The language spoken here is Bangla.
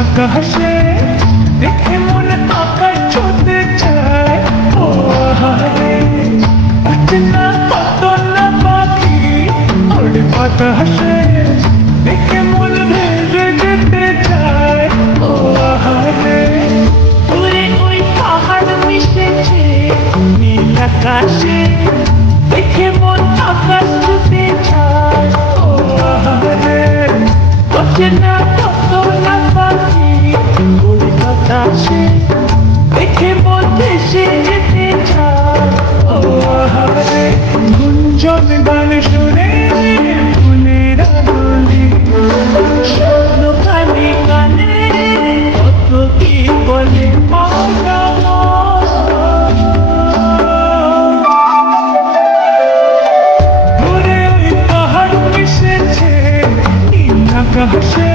আকাশে দেখে মনে আকাশ ছুঁতে চায়। ও হারে অচেনা কত না পাখি ওরে বাতাসে দেখে মন ভেসে যেতে চায়। ও হারে দূরে ওই পাহাড় মিশেছে নীল আকাশে দেখে মন আকাশ ছুঁতে চায়। ও হারে অচেনা কত না পাখি ওরে বাতাসে দেখে মন ভেসে যেতে চায়। ও হারে গুঞ্জন গান শুনে ফুলের আদলে স্বপ্ন কানে কানে কত কি বলে মারা ঘুরে ওই পাহাড় মিশেছে নীল আকাশে